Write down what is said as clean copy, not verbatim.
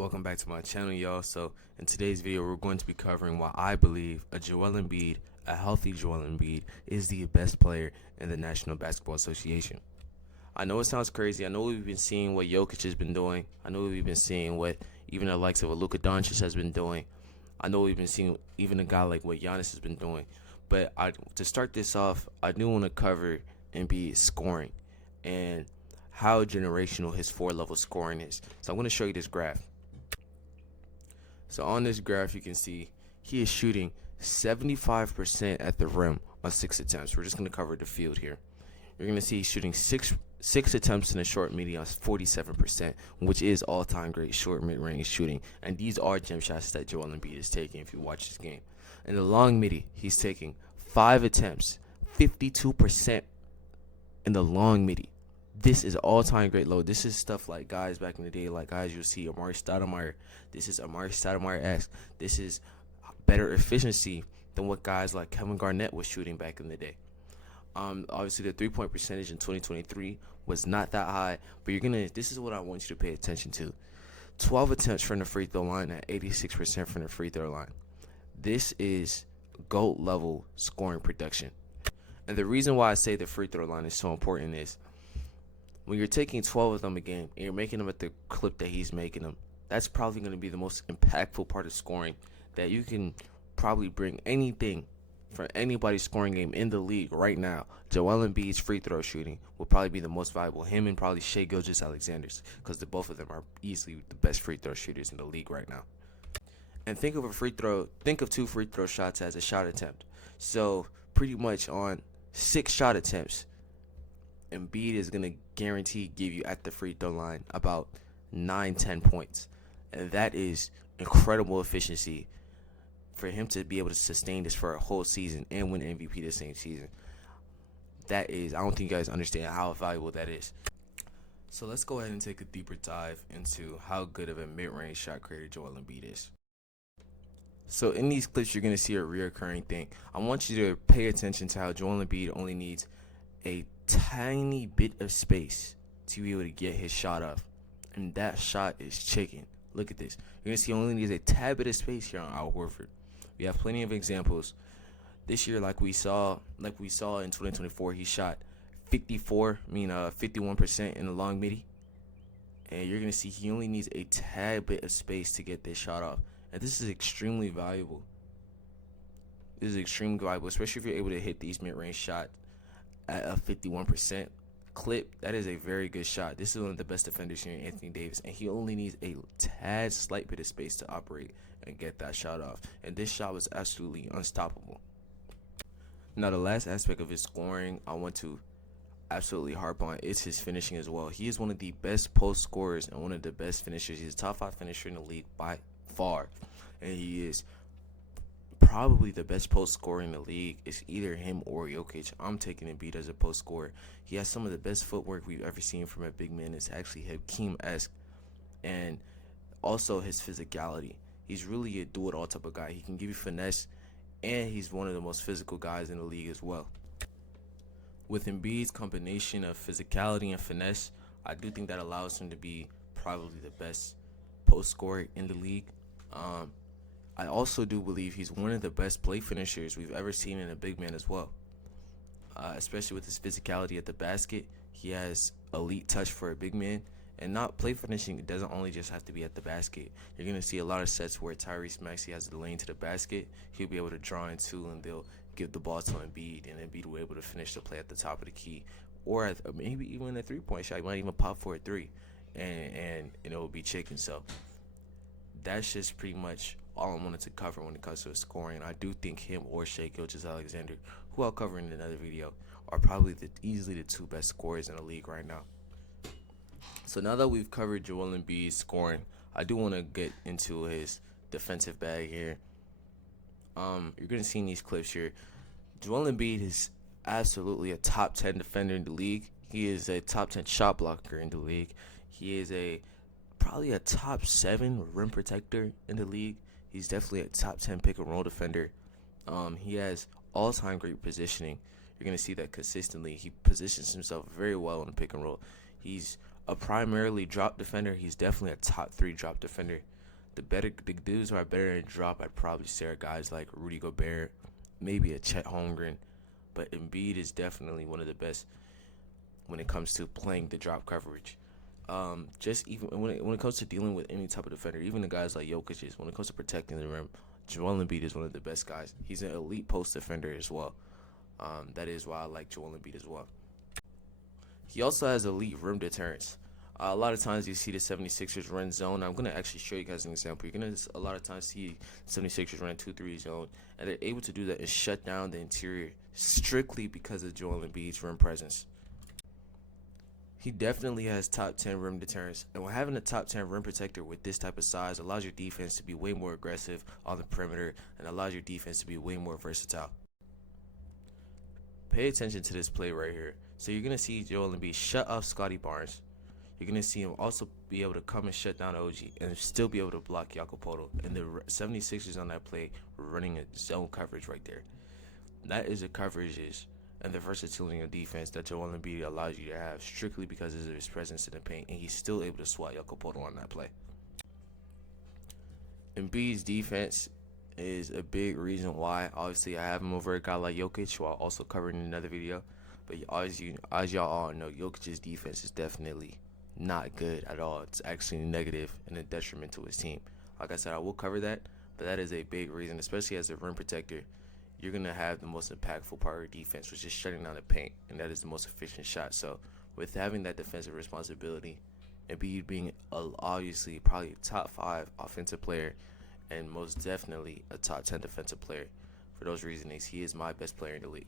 Welcome back to my channel, y'all. So in today's video, we're going to be covering why I believe a healthy Joel Embiid, is the best player in the National Basketball Association. I know it sounds crazy. I know we've been seeing what Jokic has been doing. I know we've been seeing what even the likes of Luka Doncic has been doing. I know we've been seeing even a guy like what Giannis has been doing. But to start this off, I do want to cover Embiid's scoring and how generational his four-level scoring is. So I'm going to show you this graph. So on this graph, you can see he is shooting 75% at the rim on 6 attempts. We're just going to cover the field here. You're going to see he's shooting six attempts in a short midi on 47%, which is all-time great short mid-range shooting. And these are gem shots that Joel Embiid is taking if you watch this game. In the long midi, he's taking 5 attempts, 52% in the long midi. This is all-time great low. This is stuff like guys back in the day, like guys you'll see Amari Stoudemire. This is Amari Stoudemire-esque. This is better efficiency than what guys like Kevin Garnett was shooting back in the day. Obviously the three-point percentage in 2023 was not that high, but this is what I want you to pay attention to. 12 attempts from the free throw line at 86% from the free throw line. This is GOAT level scoring production. And the reason why I say the free throw line is so important is when you're taking 12 of them a game and you're making them at the clip that he's making them, that's probably going to be the most impactful part of scoring, that you can probably bring anything for anybody's scoring game in the league right now. Joel Embiid's free throw shooting will probably be the most valuable. Him and probably Shai Gilgeous-Alexander's, because both of them are easily the best free throw shooters in the league right now. And think of 2 free throw shots as a shot attempt. So pretty much on 6 shot attempts, Embiid is going to guarantee give you at the free throw line about 9-10 points. And that is incredible efficiency for him to be able to sustain this for a whole season and win MVP the same season. I don't think you guys understand how valuable that is. So let's go ahead and take a deeper dive into how good of a mid-range shot creator Joel Embiid is. So in these clips, you're going to see a reoccurring thing. I want you to pay attention to how Joel Embiid only needs a tiny bit of space to be able to get his shot off, and that shot is chicken. Look at this. You're gonna see he only needs a tad bit of space here on Al Horford. We have plenty of examples this year, like we saw in 2024. He shot 51% in the long midi, and you're gonna see he only needs a tad bit of space to get this shot off, and this is extremely valuable. Especially if you're able to hit these mid-range shots at a 51% clip. That is a very good shot. This is one of the best defenders here in Anthony Davis, and he only needs a slight bit of space to operate and get that shot off. And this shot was absolutely unstoppable. Now, the last aspect of his scoring I want to absolutely harp on is his finishing as well. He is one of the best post scorers and one of the best finishers. He's a top 5 finisher in the league by far, and he is probably the best post scorer in the league. It's either him or Jokic. I'm taking Embiid as a post scorer. He has some of the best footwork we've ever seen from a big man. It's actually Hakeem-esque, and also his physicality. He's really a do-it-all type of guy. He can give you finesse, and he's one of the most physical guys in the league as well. With Embiid's combination of physicality and finesse, I do think that allows him to be probably the best post scorer in the league. I also do believe he's one of the best play finishers we've ever seen in a big man as well. Especially with his physicality at the basket, he has elite touch for a big man. And not play finishing, it doesn't only just have to be at the basket. You're going to see a lot of sets where Tyrese Maxey has the lane to the basket. He'll be able to draw into, and they'll give the ball to Embiid, and Embiid will be able to finish the play at the top of the key. Or maybe even a three-point shot. He might even pop for a 3, and it will be chicken. So that's just pretty much all I wanted to cover when it comes to his scoring. I do think him or Shai Gilgeous-Alexander, who I'll cover in another video, are probably easily the 2 best scorers in the league right now. So now that we've covered Joel Embiid's scoring, I do want to get into his defensive bag here. You're going to see in these clips here, Joel Embiid is absolutely a top 10 defender in the league. He is a top 10 shot blocker in the league. He is probably a top 7 rim protector in the league. He's definitely a top 10 pick and roll defender. He has all-time great positioning. You're going to see that consistently. He positions himself very well in the pick and roll. He's a primarily drop defender, he's definitely a top 3 drop defender. The dudes who are better in drop, I'd probably say are guys like Rudy Gobert, maybe a Chet Holmgren, but Embiid is definitely one of the best when it comes to playing the drop coverage. Just even when it comes to dealing with any type of defender, even the guys like Jokic is, when it comes to protecting the rim, Joel Embiid is one of the best guys. He's an elite post defender as well. That is why I like Joel Embiid as well. He also has elite rim deterrence. A lot of times you see the 76ers run zone. I'm going to actually show you guys an example. You're going to a lot of times see 76ers run 2-3 zone, and they're able to do that and shut down the interior strictly because of Joel Embiid's rim presence. He definitely has top 10 rim deterrence, and when having a top 10 rim protector with this type of size allows your defense to be way more aggressive on the perimeter and allows your defense to be way more versatile. Pay attention to this play right here. So you're going to see Joel Embiid shut off Scotty Barnes. You're going to see him also be able to come and shut down OG and still be able to block Jakob Poeltl. And the 76ers on that play were running a zone coverage right there. That is the coverages and the versatility of defense that Joel Embiid allows you to have strictly because of his presence in the paint, and he's still able to swat Jakob Poeltl on that play. Embiid's defense is a big reason why, obviously, I have him over a guy like Jokic, who I'll also cover in another video. But as y'all all know, Jokic's defense is definitely not good at all. It's actually negative and a detriment to his team. Like I said, I will cover that, but that is a big reason, especially as a rim protector. You're going to have the most impactful part of your defense, which is shutting down the paint, and that is the most efficient shot. So with having that defensive responsibility, Embiid being obviously probably a top 5 offensive player and most definitely a top 10 defensive player, for those reasons, he is my best player in the league.